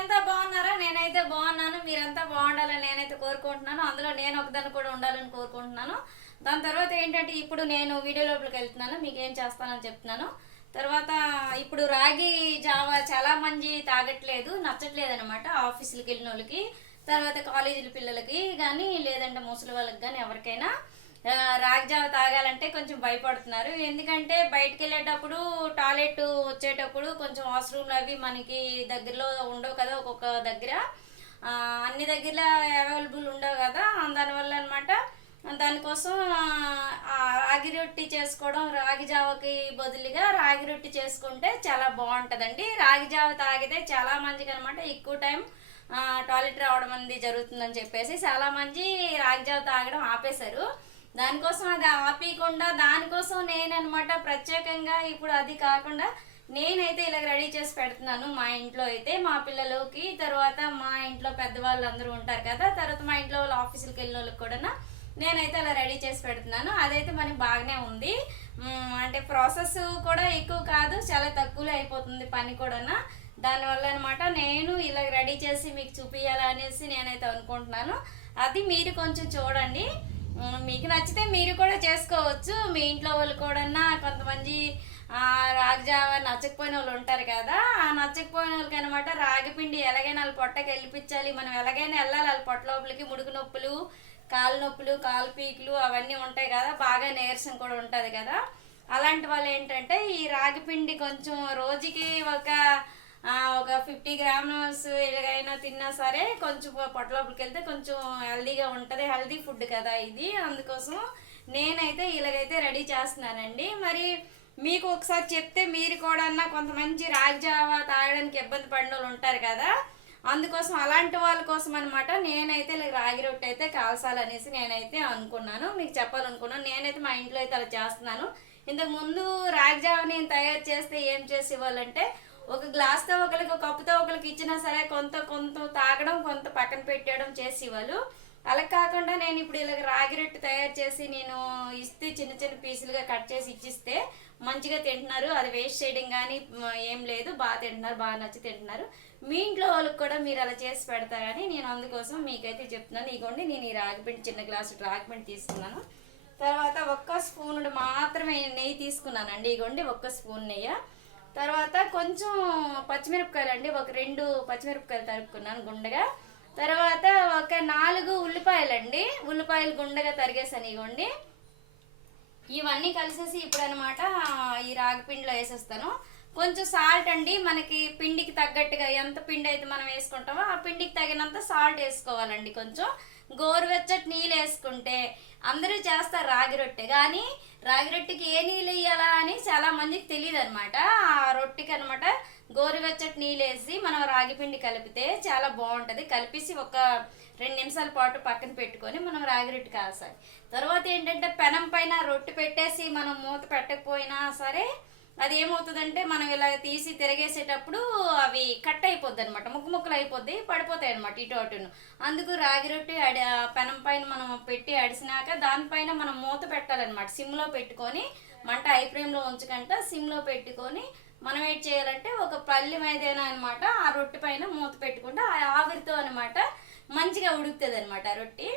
మీరంతా బాగున్నారా? నేనైతే బాగున్నాను. మీరంతా బాగుండాలని నేనైతే కోరుకుంటున్నాను. అందులో నేను ఒకదాన్ని కూడా ఉండాలని కోరుకుంటున్నాను. దాని తర్వాత ఏంటంటే ఇప్పుడు నేను వీడియో లోపలికి వెళ్తున్నాను. మీకు ఏం చేస్తానని చెప్తున్నాను. తర్వాత ఇప్పుడు రాగి జావా చాలా మంది తాగట్లేదు నచ్చట్లేదు అనమాట ఆఫీసులకి వెళ్ళిన వాళ్ళకి తర్వాత కాలేజీల పిల్లలకి కానీ లేదంటే ముసలి వాళ్ళకి కానీ ఎవరికైనా. రాగి జావ తాగాలంటే కొంచెం భయపడుతున్నారు. ఎందుకంటే బయటకు వెళ్ళేటప్పుడు టాయిలెట్ వచ్చేటప్పుడు కొంచెం వాష్రూమ్లు అవి మనకి దగ్గరలో ఉండవు కదా ఒక్కొక్క దగ్గర. అన్ని దగ్గర అవైలబుల్ ఉండవు కదా దానివల్ల అనమాట దానికోసం రాగి రొట్టి చేసుకోవడం రాగి జావకి బదులుగా రాగి రొట్టి చేసుకుంటే చాలా బాగుంటుందండి. రాగి జావ తాగితే చాలా మందికి అనమాట ఎక్కువ టైం టాయిలెట్ రావడం అనేది జరుగుతుందని చెప్పేసి చాలా మంది రాగి జావ తాగడం ఆపేశారు. దానికోసం అది ఆపేయకుండా దానికోసం నేననమాట ప్రత్యేకంగా ఇప్పుడు అది కాకుండా నేనైతే ఇలా రెడీ చేసి పెడుతున్నాను. మా ఇంట్లో అయితే మా పిల్లలకి తర్వాత మా ఇంట్లో పెద్దవాళ్ళు అందరూ ఉంటారు కదా తర్వాత మా ఇంట్లో వాళ్ళ ఆఫీసులకు వెళ్ళిన వాళ్ళకి కూడా నేనైతే అలా రెడీ చేసి పెడుతున్నాను. అదైతే మనకి బాగానే ఉంది. అంటే ప్రాసెస్ కూడా ఎక్కువ కాదు చాలా తక్కువలో అయిపోతుంది పని కూడా దానివల్ల అనమాట నేను ఇలా రెడీ చేసి మీకు చూపించాలనేసి నేనైతే అనుకుంటున్నాను. అది మీరు కొంచెం చూడండి. మీకు నచ్చితే మీరు కూడా చేసుకోవచ్చు. మీ ఇంట్లో వాళ్ళు కూడా కొంతమంది రాగిజావ రాగి జావ నచ్చకపోయిన వాళ్ళు ఉంటారు కదా ఆ నచ్చకపోయిన వాళ్ళకి అనమాట రాగి పిండి ఎలాగైనా వాళ్ళ పొట్టకి వెళ్ళిపించాలి. మనం ఎలాగైనా వెళ్ళాలి వాళ్ళ పొట్ట లోపలికి. ముడుకు నొప్పులు కాలు నొప్పులు కాలు పీకులు అవన్నీ ఉంటాయి కదా బాగా నీరసం కూడా ఉంటుంది కదా. అలాంటి వాళ్ళు ఏంటంటే ఈ రాగి పిండి కొంచెం రోజుకి ఒక ఒక ఫిఫ్టీ గ్రామ్స్ ఎలాగైనా తిన్నా సరే కొంచెం పొట్టలోపలికి వెళ్తే కొంచెం హెల్దీగా ఉంటుంది హెల్దీ ఫుడ్ కదా ఇది. అందుకోసం నేనైతే ఇలాగైతే రెడీ చేస్తున్నానండి. మరి మీకు ఒకసారి చెప్తే మీరు కూడా కొంత మంచి రాగి తాగడానికి ఇబ్బంది పడిన వాళ్ళు ఉంటారు కదా. అందుకోసం అలాంటి వాళ్ళ కోసం అనమాట నేనైతే ఇలా రాగి రొట్టె అయితే కాల్చాలనేసి నేనైతే అనుకున్నాను. మీకు చెప్పాలనుకున్నాను. నేనైతే మా ఇంట్లో అయితే అలా చేస్తున్నాను. ఇంతకు ముందు రాగి జావ నేను తయారు చేస్తే ఏం చేసి ఇవ్వాలంటే ఒక గ్లాస్తో ఒకరికి ఒక కప్పుతో ఒకరికి ఇచ్చినా సరే కొంత కొంత తాగడం కొంత పక్కన పెట్టడం చేసి అలా కాకుండా నేను ఇప్పుడు ఇలా రాగి రొట్టె తయారు చేసి నేను ఇస్తే చిన్న చిన్న పీసులుగా కట్ చేసి ఇచ్చిస్తే మంచిగా తింటున్నారు. అది వేస్ట్ చేయడం కానీ ఏం లేదు. బాగా తింటున్నారు బాగా నచ్చి తింటున్నారు. మీ ఇంట్లో వాళ్ళకి కూడా మీరు అలా చేసి పెడతారని నేను అందుకోసం మీకైతే చెప్తున్నాను. ఇగోండి నేను ఈ రాగిపిండి చిన్న గ్లాసు రాగిపిండి తీసుకున్నాను. తర్వాత ఒక్క స్పూన్ మాత్రమే నెయ్యి తీసుకున్నానండి. ఇగోండి ఒక్క స్పూన్ నెయ్యి. తర్వాత కొంచెం పచ్చిమిరపకాయలు అండి ఒక రెండు పచ్చిమిరపకాయలు తరుక్కున్నాను గుండగా. తర్వాత ఒక నాలుగు ఉల్లిపాయలు అండి ఉల్లిపాయలు గుండగా తరిగేసాను ఇవ్వండి. ఇవన్నీ కలిసేసి ఇప్పుడు అనమాట ఈ రాగి పిండిలో వేసేస్తాను. కొంచెం సాల్ట్ అండి. మనకి పిండికి తగ్గట్టుగా ఎంత పిండి అయితే మనం వేసుకుంటామో ఆ పిండికి తగినంత సాల్ట్ వేసుకోవాలండి కొంచెం. గోరువెచ్చటి నీళ్ళు వేసుకుంటే అందరూ చేస్తారు రాగి రొట్టె. కానీ రాగి రొట్టెకి ఏ నీళ్ళు వేయాలా అని చాలా మందికి తెలియదు అనమాట ఆ రొట్టెకి అనమాట గోరువెచ్చటి నీళ్ళు వేసి మనం రాగి పిండి కలిపితే చాలా బాగుంటుంది. కలిపేసి ఒక రెండు నిమిషాల పాటు పక్కన పెట్టుకొని మనం రాగి రొట్టె కాల్చాలి. తర్వాత ఏంటంటే పెనం పైన రొట్టె పెట్టేసి మనం మూత పెట్టకపోయినా సరే అది ఏమవుతుందంటే మనం ఇలా తీసి తిరగేసేటప్పుడు అవి కట్ అయిపోద్ది అనమాట ముక్కు ముక్కలు అయిపోద్ది పడిపోతాయి అనమాట ఇటు అటును. అందుకు రాగి రొట్టె అడి ఆ పెనం పైన మనం పెట్టి అడిసినాక దానిపైన మనం మూత పెట్టాలన్నమాట. సిమ్లో పెట్టుకొని మంట ఐప్రేమ్లో ఉంచకంట సిమ్లో పెట్టుకొని మనం ఏం చేయాలంటే ఒక పల్లి మీదేనా అనమాట ఆ రొట్టె పైన మూత పెట్టుకుంటే ఆ ఆవిరితో అనమాట మంచిగా ఉడుకుతుంది అనమాట ఆ రొట్టి.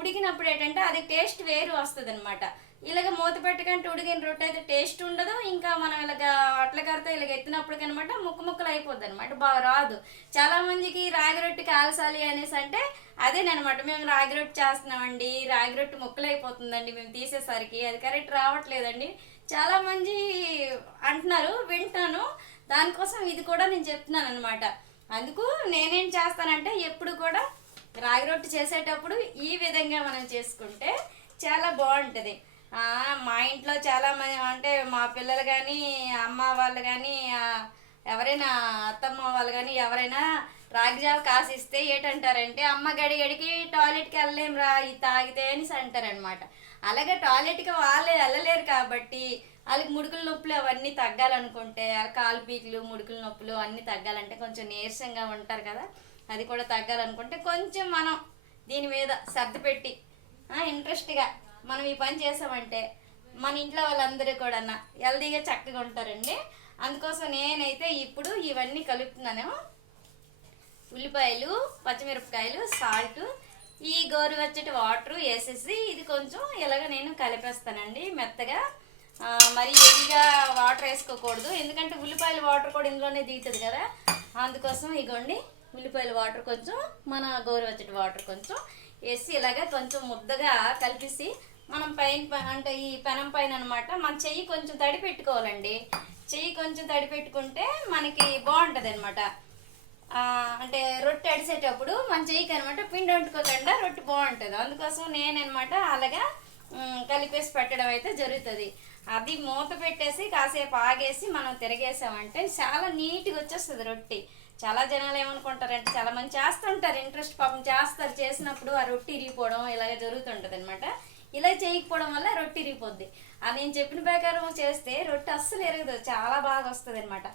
ఉడికినప్పుడు ఏంటంటే అది టేస్ట్ వేరు వస్తుంది అనమాట ఇలాగ మూత పెట్టకంటే ఉడికిన రొట్టె అయితే టేస్ట్ ఉండదు. ఇంకా మనం ఇలాగ అట్లకరితో ఇలాగ ఎత్తినప్పటికి అనమాట ముక్క ముక్కలు అయిపోద్ది అనమాట బాగా రాదు. చాలా మందికి రాగి రొట్టె కాల్చాలి అనేసి అంటే అదేనమాట మేము రాగి రొట్టె చేస్తున్నామండి. రాగి రొట్టె ముక్కలు అయిపోతుందండి మేము తీసేసరికి. అది కరెక్ట్ రావట్లేదండి. చాలా మంది అంటున్నారు వింటున్నాను. దానికోసం ఇది కూడా నేను చెప్తున్నాను అనమాట అందుకు నేనేం చేస్తానంటే ఎప్పుడు కూడా రాగి రొట్టె చేసేటప్పుడు ఈ విధంగా మనం చేసుకుంటే చాలా బాగుంటుంది. మా ఇంట్లో చాలా మంది అంటే మా పిల్లలు కానీ అమ్మ వాళ్ళు కానీ ఎవరైనా అత్తమ్మ వాళ్ళు కానీ ఎవరైనా రాగి కాసిస్తే ఏంటంటారంటే అమ్మ గడిగడికి టాయిలెట్కి వెళ్ళలేం రా ఇది తాగితే అని అంటారనమాట అలాగే టాయిలెట్కి వాళ్ళే వెళ్ళలేరు కాబట్టి వాళ్ళకి ముడుకుల నొప్పులు అవన్నీ తగ్గాలనుకుంటే కాలు పీకులు ముడుకుల నొప్పులు అన్నీ తగ్గాలంటే కొంచెం నీరసంగా ఉంటారు కదా అది కూడా తగ్గాలనుకుంటే కొంచెం మనం దీని మీద శ్రద్ధ పెట్టి ఇంట్రెస్ట్గా మనం ఈ పని చేసామంటే మన ఇంట్లో వాళ్ళందరూ కూడా హెల్దీగా చక్కగా ఉంటారండి. అందుకోసం నేనైతే ఇప్పుడు ఇవన్నీ కలుపుతున్నాను. ఉల్లిపాయలు పచ్చిమిరపకాయలు సాల్ట్ ఈ గోరువెచ్చటి వాటర్ వేసేసి ఇది కొంచెం ఇలాగ నేను కలిపేస్తానండి మెత్తగా. మరి ఎదిగా వాటర్ వేసుకోకూడదు. ఎందుకంటే ఉల్లిపాయల వాటర్ కూడా ఇందులోనే దిగుతుంది కదా. అందుకోసం ఇగోండి ఉల్లిపాయల వాటర్ కొంచెం మన గోరువెచ్చటి వాటర్ కొంచెం వేసి ఇలాగ కొంచెం ముద్దగా కలిపేసి మనం పైన అంటే ఈ పెనం పైన అనమాట మన చెయ్యి కొంచెం తడి పెట్టుకోవాలండి. చెయ్యి కొంచెం తడి పెట్టుకుంటే మనకి బాగుంటుంది అనమాట అంటే రొట్టె అడిసేటప్పుడు మన చెయ్యికి అనమాట పిండి వండుకోకుండా రొట్టె బాగుంటుంది. అందుకోసం నేననమాట అలాగా కలిపేసి పెట్టడం అయితే జరుగుతుంది. అది మూత పెట్టేసి కాసేపు ఆగేసి మనం తిరగేసామంటే చాలా నీట్గా వచ్చేస్తుంది రొట్టె. చాలా జనాలు ఏమనుకుంటారంటే చాలా మంది చేస్తుంటారు. ఇంట్రెస్ట్ పాపం చేస్తారు. చేసినప్పుడు ఆ రొట్టె ఇరిగిపోవడం ఇలాగ జరుగుతుంటుంది అనమాట ఇలా చేయకపోవడం వల్ల రొట్టె ఇరిగిపోద్ది. ఆ నేను చెప్పిన ప్రకారం చేస్తే రొట్టె అస్సలు ఎరగదు. చాలా బాగా వస్తుంది అనమాట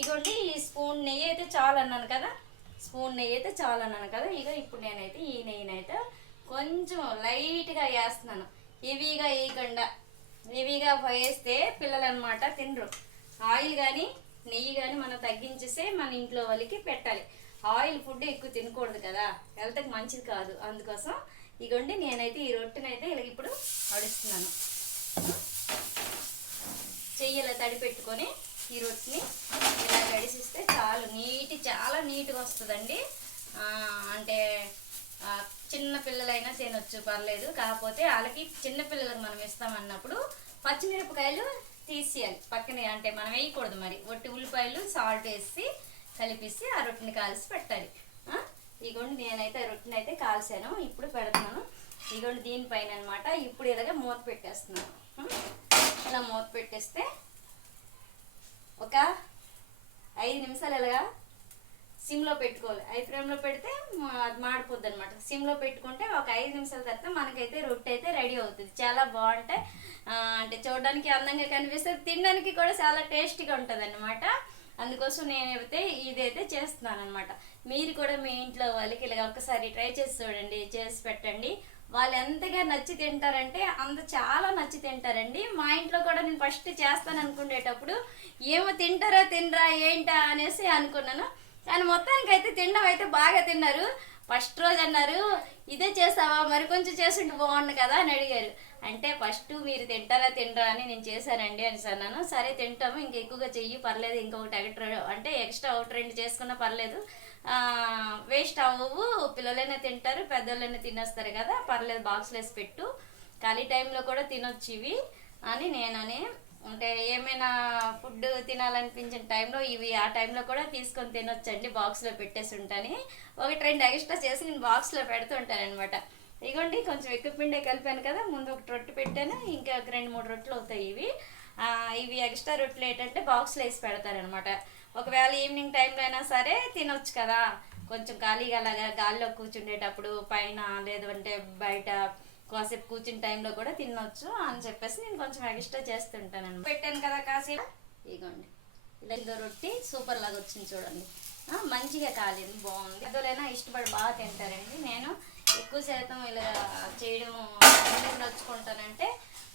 ఇగోండి ఈ స్పూన్ నెయ్యి అయితే చాలు అన్నాను కదా. స్పూన్ నెయ్యి అయితే చాలు అన్నాను కదా. ఇక ఇప్పుడు నేనైతే ఈ నెయ్యినైతే కొంచెం లైట్గా వేస్తున్నాను. హెవీగా వేయకుండా హెవీగా వేస్తే పిల్లలు అనమాట తినరు. ఆయిల్ కానీ నెయ్యి కానీ మనం తగ్గించేసే మన ఇంట్లో వాళ్ళకి పెట్టాలి. ఆయిల్ ఫుడ్ ఎక్కువ తినకూడదు కదా. హెల్త్కి మంచిది కాదు. అందుకోసం ఇగోండి నేనైతే ఈ రొట్టెనైతే ఇలా ఇప్పుడు ఆడిస్తున్నాను. చెయ్యలా తడి పెట్టుకొని ఈ రొట్టెని ఇలా గడిసిస్తే చాలు. నీట్ చాలా నీట్గా వస్తుందండి. అంటే చిన్న పిల్లలైనా తినొచ్చు పర్లేదు. కాకపోతే వాళ్ళకి చిన్న పిల్లలకు మనం ఇస్తామన్నప్పుడు పచ్చిమిరపకాయలు తీసేయాలి. పక్కనే అంటే మనం వేయకూడదు మరి. ఒట్టి ఉల్లిపాయలు సాల్ట్ వేసి కలిపేసి ఆ రొట్టెని కాల్చి పెట్టాలి. ఇగోండి నేనైతే ఆ రొట్టెని అయితే కాల్చాను ఇప్పుడు పెడుతున్నాను. ఇగోండి దీనిపైన అనమాట ఇప్పుడు ఇలాగ మూత పెట్టేస్తున్నాను. ఇలా మూత పెట్టేస్తే ఒక ఐదు నిమిషాలు ఇలాగా సిమ్లో పెట్టుకోవాలి. ఐ ఫ్రేమ్లో పెడితే అది మాడిపోద్ది అనమాట సిమ్లో పెట్టుకుంటే ఒక ఐదు నిమిషాల తర్వాత మనకైతే రొట్టె అయితే రెడీ అవుతుంది. చాలా బాగుంటాయి. అంటే చూడడానికి అందంగా కనిపిస్తుంది. తినడానికి కూడా చాలా టేస్టీగా ఉంటుంది అనమాట అందుకోసం నేనైతే ఇదైతే చేస్తున్నాను అనమాట మీరు కూడా మీ ఇంట్లో వాళ్ళకి ఇలా ఒక్కసారి ట్రై చేసి చూడండి చేసి పెట్టండి. వాళ్ళు ఎంతగా నచ్చి తింటారంటే అంత చాలా నచ్చి తింటారండి. మా ఇంట్లో కూడా నేను ఫస్ట్ చేస్తాను అనుకునేటప్పుడు ఏమో తింటారా తినరా ఏంటా అనేసి అనుకున్నాను. కానీ మొత్తానికి అయితే తినడం అయితే బాగా తిన్నారు. ఫస్ట్ రోజు అన్నారు ఇదే చేసావా? మరి కొంచెం చేసింటే బాగుండు కదా అని అడిగారు. అంటే ఫస్ట్ మీరు తింటారా తింటారా అని నేను చేశానండి అని అన్నాను. సరే తింటాము. ఇంకా ఎక్కువగా చెయ్యి పర్లేదు. ఇంకొకటి ఎగట అంటే ఎక్స్ట్రా ఒకటి రెండు చేసుకున్నా పర్లేదు. వేస్ట్ అవ్వవు పిల్లలైనా తింటారు పెద్దోళ్ళైనా తినేస్తారు కదా. పర్లేదు బాక్స్లో వేసి పెట్టు. ఖాళీ టైంలో కూడా తినొచ్చు ఇవి అని నేనని. అంటే ఏమైనా ఫుడ్ తినాలనిపించిన టైంలో ఇవి ఆ టైంలో కూడా తీసుకొని తినొచ్చండి బాక్స్లో పెట్టేసి ఉంటాను. ఒకటి రెండు ఎక్స్ట్రా చేసి నేను బాక్స్లో పెడుతుంటాను అనమాట ఇగోండి కొంచెం ఎక్కువ పిండే కలిపాను కదా ముందు ఒక రొట్టె పెట్టాను ఇంకా ఒక రెండు మూడు రొట్టెలు అవుతాయి ఇవి. ఇవి ఎక్స్ట్రా రొట్టెలు ఏంటంటే బాక్స్లో వేసి పెడతారనమాట ఒకవేళ ఈవినింగ్ టైంలో అయినా సరే తినొచ్చు కదా. కొంచెం ఖాళీగా అలాగా గాలిలో కూర్చుండేటప్పుడు పైన లేదు అంటే బయట కాసేపు కూర్చుని టైంలో కూడా తినొచ్చు అని చెప్పేసి నేను కొంచెం ఎక్స్ట్రా చేస్తుంటాను పెట్టాను కదా కాసేపు. ఇగోండి. ఇలా ఇదో రొట్టి సూపర్ లాగా వచ్చింది చూడండి. మంచిగా కాలేదు బాగుంది. పెద్దోళ్ళైనా ఇష్టపడి బాగా తింటారండి. నేను ఎక్కువ శాతం ఇలా చేయడం ఎందుకు నచ్చుకుంటానంటే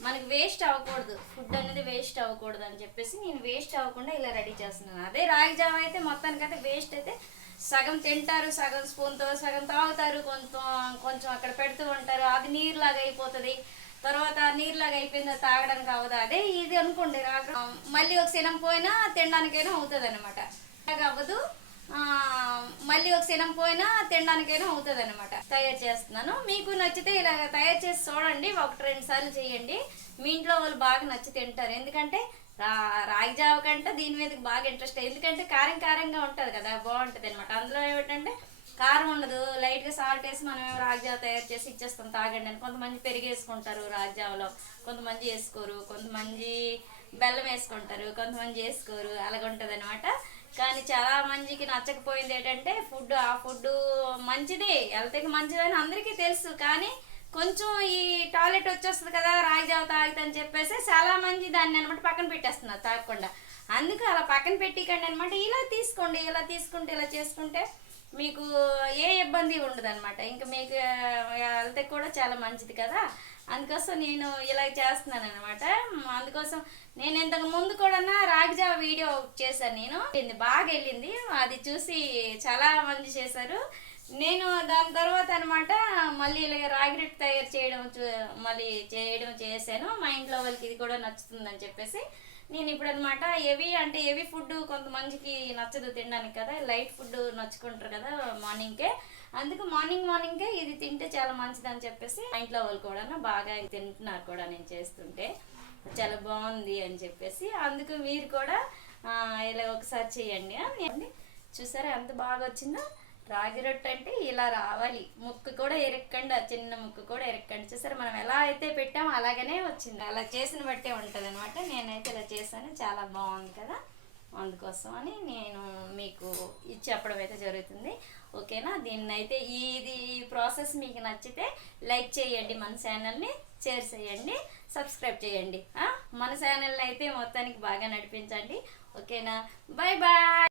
మనకి వేస్ట్ అవ్వకూడదు. ఫుడ్ అనేది వేస్ట్ అవ్వకూడదు అని చెప్పేసి నేను వేస్ట్ అవ్వకుండా ఇలా రెడీ చేస్తున్నాను. అదే రాగి జావ అయితే మొత్తానికైతే వేస్ట్ అయితే సగం తింటారు సగం స్పూన్తో సగం తాగుతారు కొంచెం కొంచెం అక్కడ పెడుతూ ఉంటారు. అది నీరులాగా అయిపోతుంది. తర్వాత నీరులాగా అయిపోయిందో తాగడానికి అవ్వదు. అదే ఇది అనుకోండి రాక మళ్ళీ ఒక సినం పోయినా తినడానికైనా అవుతుంది అనమాట అవ్వదు మళ్ళీ ఒక సినం పోయినా తినడానికైనా అవుతుంది అనమాట తయారు చేస్తున్నాను. మీకు నచ్చితే ఇలా తయారు చేసి చూడండి. ఒకటి రెండు సార్లు చేయండి. మీ ఇంట్లో వాళ్ళు బాగా నచ్చి తింటారు. ఎందుకంటే రా- రాగి జావ కంటే దీని మీదకి బాగా ఇంట్రెస్ట్ ఎందుకంటే కారం కారంగా ఉంటుంది కదా బాగుంటుంది అనమాట అందులో ఏమిటంటే కారం ఉండదు. లైట్గా సాల్ట్ వేసి మనం రాగి జావ తయారు చేసి ఇచ్చేస్తాం. తాగండి అని. కొంతమంది పెరిగి వేసుకుంటారు రాగి జావలో. కొంతమంది వేసుకోరు. కొంతమంది బెల్లం వేసుకుంటారు. కొంతమంది చేసుకోరు అలాగ ఉంటుంది అనమాట కానీ చాలా మందికి నచ్చకపోయింది ఏంటంటే ఫుడ్ ఆ ఫుడ్ మంచిది హెల్త్కి మంచిదని అందరికీ తెలుసు. కానీ కొంచెం ఈ టాయిలెట్ వచ్చేస్తుంది కదా రాగి జావ తాగుతని చెప్పేసి చాలా మంది దాన్ని అనమాట పక్కన పెట్టేస్తున్నారు తాగకుండా. అందుకు అలా పక్కన పెట్టికండి అనమాట ఇలా తీసుకోండి ఇలా తీసుకుంటే ఇలా చేసుకుంటే మీకు ఏ ఇబ్బంది ఉండదు అనమాట ఇంకా మీకు వెళ్తే కూడా చాలా మంచిది కదా. అందుకోసం నేను ఇలా చేస్తున్నాను అనమాట అందుకోసం నేను ఇంతకు ముందు కూడా రాగిజావ వీడియో చేశాను నేను. బాగా వెళ్ళింది. అది చూసి చాలా మంది చేశారు. నేను దాని తర్వాత అనమాట మళ్ళీ ఇలా రాగి తయారు చేయడం చూ- మళ్ళీ చేయడం చేశాను. మా ఇంట్లో వాళ్ళకి ఇది కూడా నచ్చుతుందని చెప్పేసి నేను ఇప్పుడు అనమాట హెవీ అంటే ఏవి ఫుడ్ కొంతమందికి నచ్చదు తినడానికి కదా లైట్ ఫుడ్ నచ్చుకుంటారు కదా మార్నింగ్కే. అందుకు మార్నింగ్ మార్నింగే ఇది తింటే చాలా మంచిది అని చెప్పేసి మా ఇంట్లో వాళ్ళు కూడా బాగా తింటున్నారు కూడా నేను చేస్తుంటే. చాలా బాగుంది అని చెప్పేసి అందుకు మీరు కూడా ఇలా ఒకసారి చేయండి చూసారా ఎంత బాగా వచ్చిందో? రాగి రొట్టె అంటే ఇలా రావాలి. ముక్కు కూడా ఎరక్కండి ఆ చిన్న ముక్కు కూడా ఎరక్కండి. చూసారు మనం ఎలా అయితే పెట్టామో అలాగనే వచ్చింది. అలా చేసిన బట్టే ఉంటుంది అనమాట నేనైతే ఇలా చేశాను. చాలా బాగుంది కదా. అందుకోసం అని నేను మీకు ఇది చెప్పడం అయితే జరుగుతుంది. ఓకేనా? దీన్ని అయితే ఇది ఈ ప్రాసెస్ మీకు నచ్చితే లైక్ చేయండి. మన ఛానల్ని షేర్ చేయండి. సబ్స్క్రైబ్ చేయండి. మన ఛానల్ అయితే మొత్తానికి బాగా నడిపించండి. ఓకేనా? Bye bye!